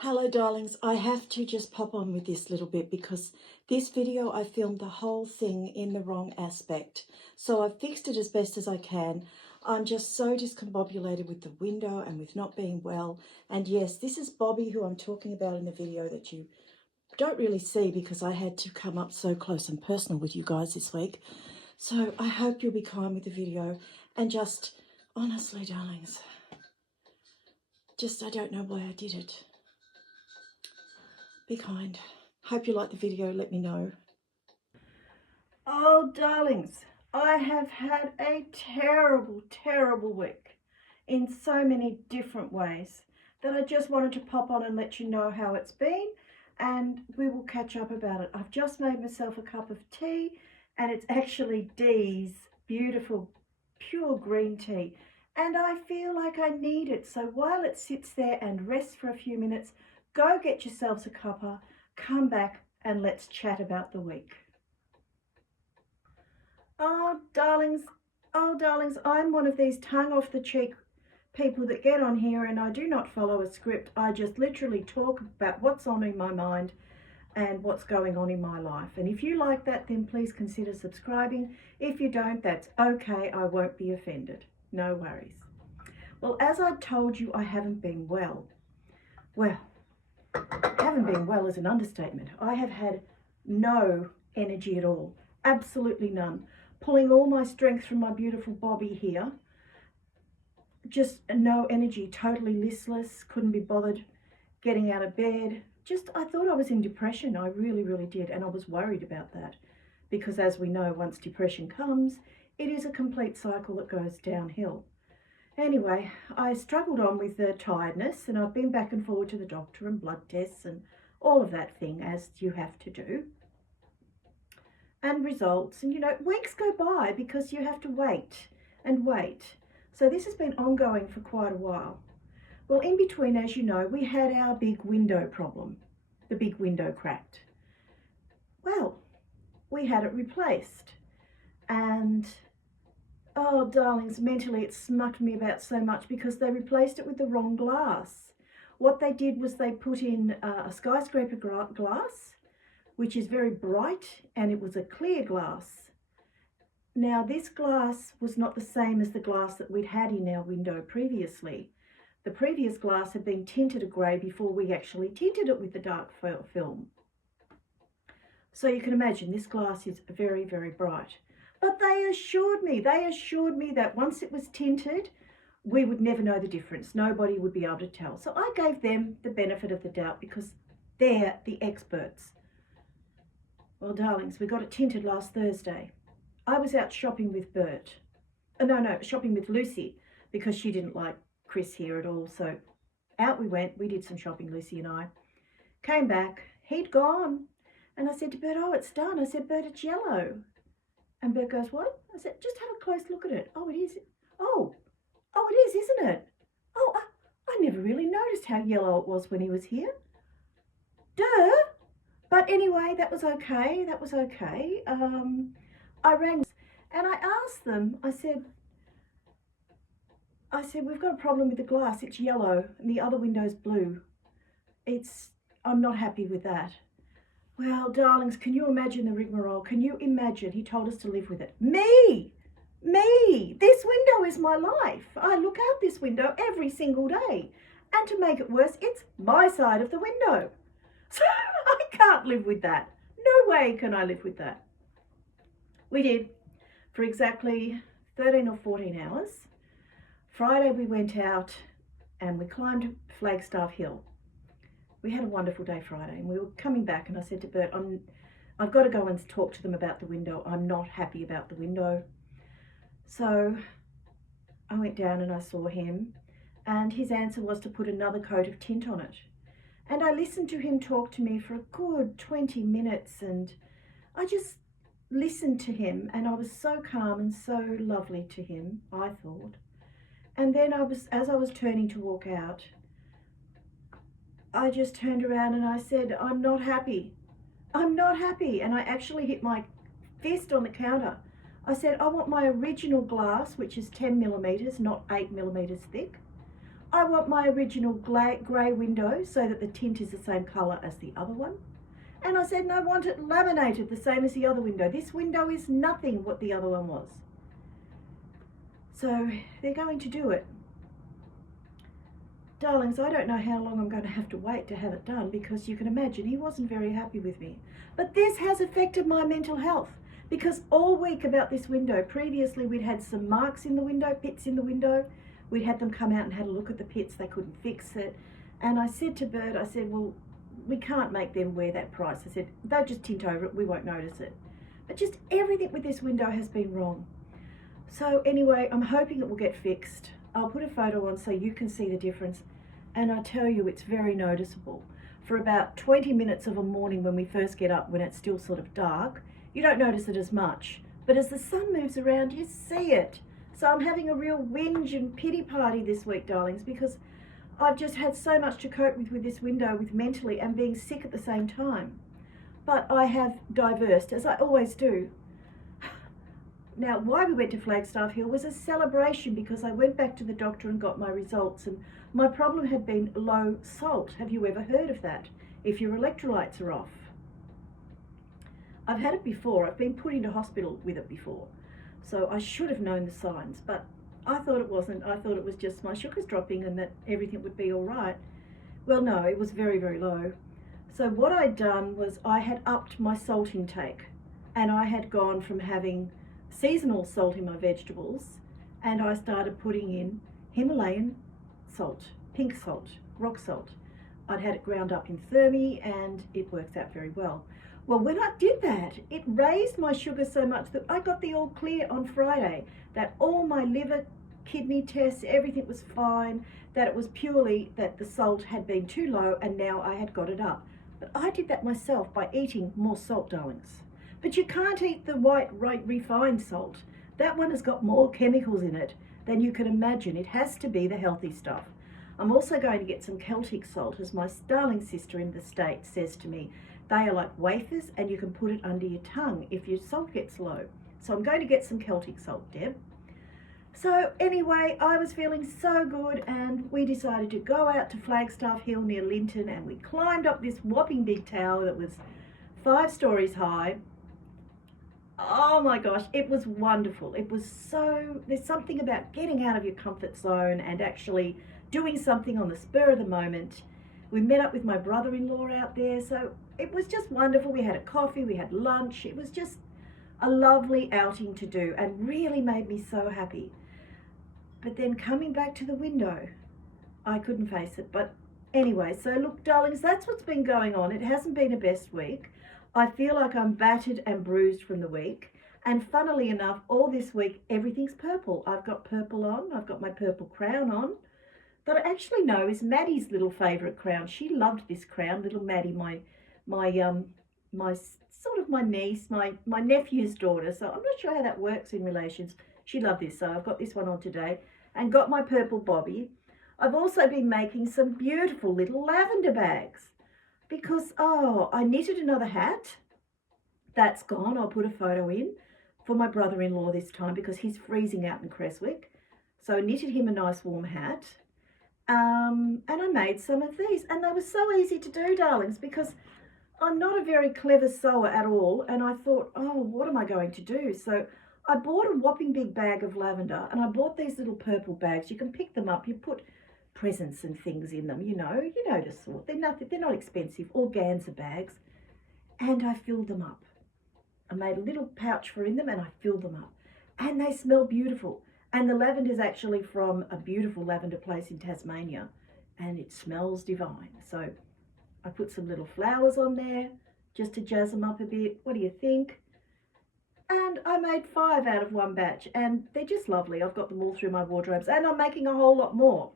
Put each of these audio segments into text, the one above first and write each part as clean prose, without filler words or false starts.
Hello darlings, I have to just pop on with this little bit because this video I filmed the whole thing in the wrong aspect. So I've fixed it as best as I can. I'm just so discombobulated with the window and with not being well. And yes, this is Bobby who I'm talking about in the video that you don't really see because I had to come up so close and personal with you guys this week. So I hope you'll be kind with the video and just, honestly darlings, I don't know why I did it. Be kind. Hope you like the video. Let me know. Oh, darlings, I have had a terrible, terrible week in so many different ways that I just wanted to pop on and let you know how it's been, and we will catch up about it. I've just made myself a cup of tea, and it's actually Dee's beautiful, pure green tea, and I feel like I need it. So while it sits there and rests for a few minutes, go get yourselves a cuppa, come back and let's chat about the week. Oh, darlings, I'm one of these tongue off the cheek people that get on here and I do not follow a script. I just literally talk about what's on in my mind and what's going on in my life. And if you like that, then please consider subscribing. If you don't, that's okay. I won't be offended. No worries. Well, as I told you, I haven't been well. Well, haven't been well is an understatement. I have had no energy at all, absolutely none. Pulling all my strength from my beautiful Bobby here. Just no energy, totally listless, couldn't be bothered getting out of bed. I thought I was in depression. I really, really did. And I was worried about that because as we know, once depression comes, it is a complete cycle that goes downhill. Anyway, I struggled on with the tiredness and I've been back and forward to the doctor and blood tests and all of that thing as you have to do. And results, and weeks go by because you have to wait and wait. So this has been ongoing for quite a while. Well, in between, as you know, we had our big window problem. The big window cracked. Well, we had it replaced and oh, darlings, mentally it smucked me about so much because they replaced it with the wrong glass. What they did was they put in a skyscraper glass, which is very bright, and it was a clear glass. Now, this glass was not the same as the glass that we'd had in our window previously. The previous glass had been tinted a grey before we actually tinted it with the dark film. So you can imagine this glass is very, very bright. But they assured me that once it was tinted, we would never know the difference. Nobody would be able to tell. So I gave them the benefit of the doubt because they're the experts. Well, darlings, we got it tinted last Thursday. I was out shopping with shopping with Lucy because she didn't like Chris here at all. So out we went. We did some shopping, Lucy and I. Came back. He'd gone. And I said to Bert, oh, it's done. I said, Bert, it's yellow. And Bert goes, what? I said, just have a close look at it. Oh, it is. Oh, it is, isn't it? Oh, I never really noticed how yellow it was when he was here. Duh. But anyway, that was okay. I rang and I asked them, I said, we've got a problem with the glass. It's yellow and the other window's blue. I'm not happy with that. Well, darlings, can you imagine the rigmarole? Can you imagine? He told us to live with it. Me! This window is my life. I look out this window every single day. And to make it worse, it's my side of the window. So I can't live with that. No way can I live with that. We did for exactly 13 or 14 hours. Friday we went out and we climbed Flagstaff Hill. We had a wonderful day Friday and we were coming back and I said to Bert, I've got to go and talk to them about the window. I'm not happy about the window. So I went down and I saw him and his answer was to put another coat of tint on it. And I listened to him talk to me for a good 20 minutes and I just listened to him and I was so calm and so lovely to him, I thought. And then as I was turning to walk out, I just turned around and I said, I'm not happy. And I actually hit my fist on the counter. I said, I want my original glass, which is 10 millimeters, not 8 millimeters thick. I want my original grey window so that the tint is the same colour as the other one. And I said, and I want it laminated the same as the other window. This window is nothing what the other one was. So they're going to do it. Darlings, I don't know how long I'm going to have to wait to have it done, because you can imagine he wasn't very happy with me. But this has affected my mental health, because all week about this window, previously we'd had some marks in the window, pits in the window. We'd had them come out and had a look at the pits. They couldn't fix it. And I said to Bert, I said, well, we can't make them wear that price. I said, they'll just tint over it, we won't notice it. But just everything with this window has been wrong. So anyway, I'm hoping it will get fixed. I'll put a photo on so you can see the difference. And I tell you, it's very noticeable. For about 20 minutes of a morning when we first get up, when it's still sort of dark, you don't notice it as much. But as the sun moves around, you see it. So I'm having a real whinge and pity party this week, darlings, because I've just had so much to cope with this window, with mentally and being sick at the same time. But I have diversed, as I always do. Now, why we went to Flagstaff Hill was a celebration, because I went back to the doctor and got my results, and my problem had been low salt. Have you ever heard of that? If your electrolytes are off. I've had it before. I've been put into hospital with it before. So I should have known the signs, but I thought it wasn't. I thought it was just my sugars dropping and that everything would be all right. Well, no, it was very, very low. So what I'd done was I had upped my salt intake, and I had gone from having seasonal salt in my vegetables, and I started putting in Himalayan salt, pink salt, rock salt. I'd had it ground up in Thermi, and it works out very well. Well, when I did that, it raised my sugar so much that I got the all clear on Friday, that all my liver, kidney tests, everything was fine, that it was purely that the salt had been too low and now I had got it up. But I did that myself by eating more salt, darlings. But you can't eat the white, refined salt. That one has got more chemicals in it than you can imagine. It has to be the healthy stuff. I'm also going to get some Celtic salt, as my darling sister in the States says to me. They are like wafers, and you can put it under your tongue if your salt gets low. So I'm going to get some Celtic salt, Deb. So anyway, I was feeling so good, and we decided to go out to Flagstaff Hill near Linton, and we climbed up this whopping big tower that was 5 stories high. Oh my gosh, it was wonderful. It was so, there's something about getting out of your comfort zone and actually doing something on the spur of the moment. We met up with my brother-in-law out there, so it was just wonderful. We had a coffee, we had lunch. It was just a lovely outing to do and really made me so happy. But then coming back to the window, I couldn't face it. But anyway, so look, darlings, that's what's been going on. It hasn't been a best week. I feel like I'm battered and bruised from the week. And funnily enough, all this week, everything's purple. I've got purple on. I've got my purple crown on. That I actually know is Maddie's little favourite crown. She loved this crown, little Maddie, my sort of my niece, my nephew's daughter. So I'm not sure how that works in relations. She loved this, so I've got this one on today and got my purple bobby. I've also been making some beautiful little lavender bags because, I knitted another hat. That's gone. I'll put a photo in for my brother-in-law this time because he's freezing out in Creswick. So I knitted him a nice warm hat. And I made some of these, and they were so easy to do, darlings, because I'm not a very clever sewer at all, and I thought, what am I going to do? So I bought a whopping big bag of lavender, and I bought these little purple bags. You can pick them up. You put presents and things in them, you know the sort. They're not expensive, organza bags, and I filled them up. I made a little pouch in them, and I filled them up, and they smell beautiful. And the lavender is actually from a beautiful lavender place in Tasmania, and it smells divine. So I put some little flowers on there just to jazz them up a bit. What do you think? And I made 5 out of one batch, and they're just lovely. I've got them all through my wardrobes, and I'm making a whole lot more.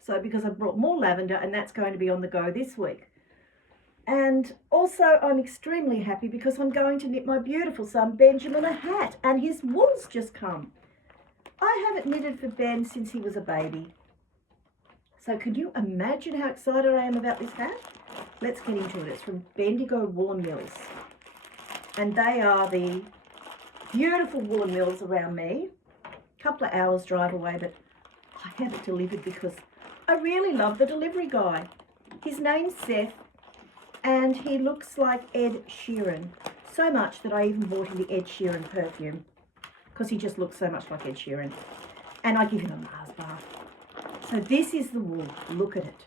So because I brought more lavender, and that's going to be on the go this week. And also I'm extremely happy because I'm going to knit my beautiful son Benjamin a hat, and his wool's just come. I haven't knitted for Ben since he was a baby. So can you imagine how excited I am about this hat? Let's get into it. It's from Bendigo Woolen Mills. And they are the beautiful woolen mills around me. A couple of hours drive away, but I had it delivered because I really love the delivery guy. His name's Seth, and he looks like Ed Sheeran. So much that I even bought him the Ed Sheeran perfume, because he just looks so much like Ed Sheeran. And I give him a Mars bar. So this is the wool. Look at it.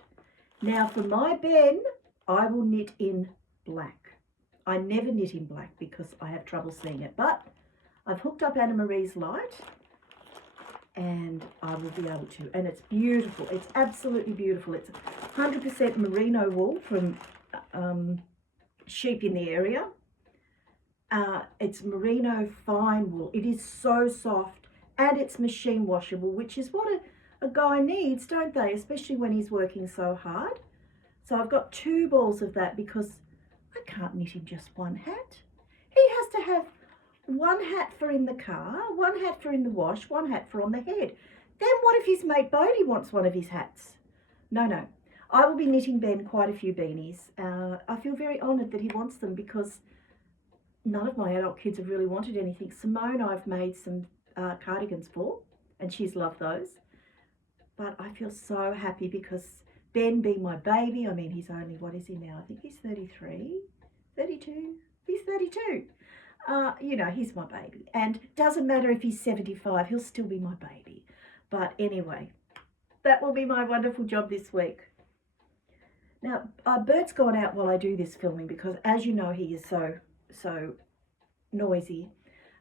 Now for my Ben, I will knit in black. I never knit in black because I have trouble seeing it. But I've hooked up Anna Marie's light, and I will be able to. And it's beautiful. It's absolutely beautiful. It's 100% merino wool from sheep in the area. It's merino fine wool. It is so soft, and it's machine washable, which is what a guy needs, don't they? Especially when he's working so hard. So I've got 2 balls of that because I can't knit him just one hat. He has to have one hat for in the car, one hat for in the wash, one hat for on the head. Then what if his mate Bodie wants one of his hats? No. I will be knitting Ben quite a few beanies. I feel very honoured that he wants them because none of my adult kids have really wanted anything. Simone I've made some cardigans for, and she's loved those. But I feel so happy because Ben being my baby, I mean, he's only, what is he now? I think he's 33, 32, he's 32. You know, he's my baby. And doesn't matter if he's 75, he'll still be my baby. But anyway, that will be my wonderful job this week. Now, Bert's gone out while I do this filming because, as you know, he is so noisy.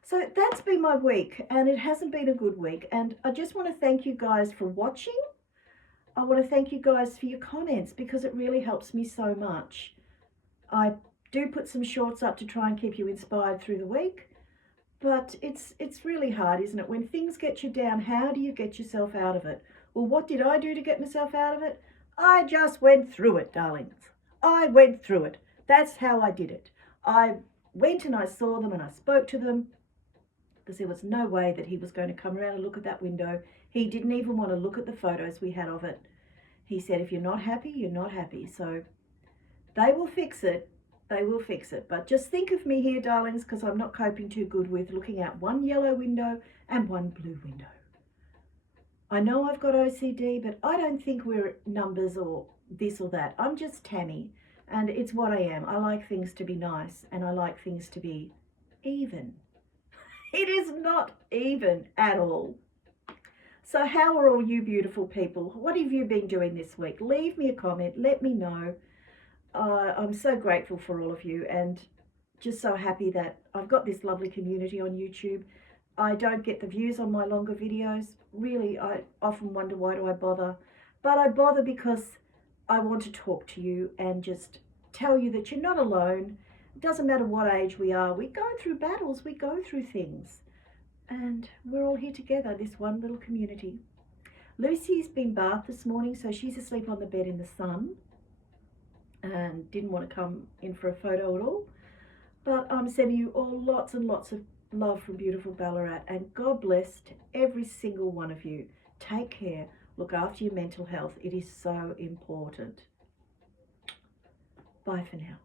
So that's been my week, and it hasn't been a good week. And I just want to thank you guys for watching. I want to thank you guys for your comments because it really helps me so much. I do put some shorts up to try and keep you inspired through the week, but it's really hard, isn't it? When things get you down, how do you get yourself out of it? Well, what did I do to get myself out of it? I just went through it, darlings. I went through it. That's how I did it. I went and I saw them and I spoke to them because there was no way that he was going to come around and look at that window. He didn't even want to look at the photos we had of it. He said, if you're not happy, you're not happy. So they will fix it. They will fix it. But just think of me here, darlings, because I'm not coping too good with looking out one yellow window and one blue window. I know I've got OCD, but I don't think we're numbers or this or that. I'm just Tammy, and it's what I am. I like things to be nice, and I like things to be even. It is not even at all. So how are all you beautiful people? What have you been doing this week? Leave me a comment. Let me know. I'm so grateful for all of you and just so happy that I've got this lovely community on YouTube. I don't get the views on my longer videos. Really, I often wonder, why do I bother? But I bother because I want to talk to you and just tell you that you're not alone. It doesn't matter what age we are. We go through battles. We go through things. And we're all here together, this one little community. Lucy's been bathed this morning, so she's asleep on the bed in the sun and didn't want to come in for a photo at all. But I'm sending you all lots and lots of love from beautiful Ballarat, and God bless to every single one of you. Take care. Look after your mental health. It is so important. Bye for now.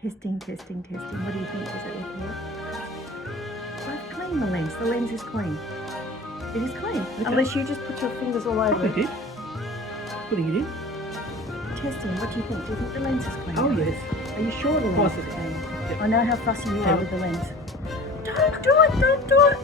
Testing. What do you think? Does it look good? I've cleaned the lens. The lens is clean. It is clean. Okay. Unless you just put your fingers all over it. I did. Putting it in. Testing. What do you think? Do you think the lens is clean? Oh, yes. Are you sure the lens is clean? Yep. I know how fussy you are with the lens. Don't do it. Don't do it.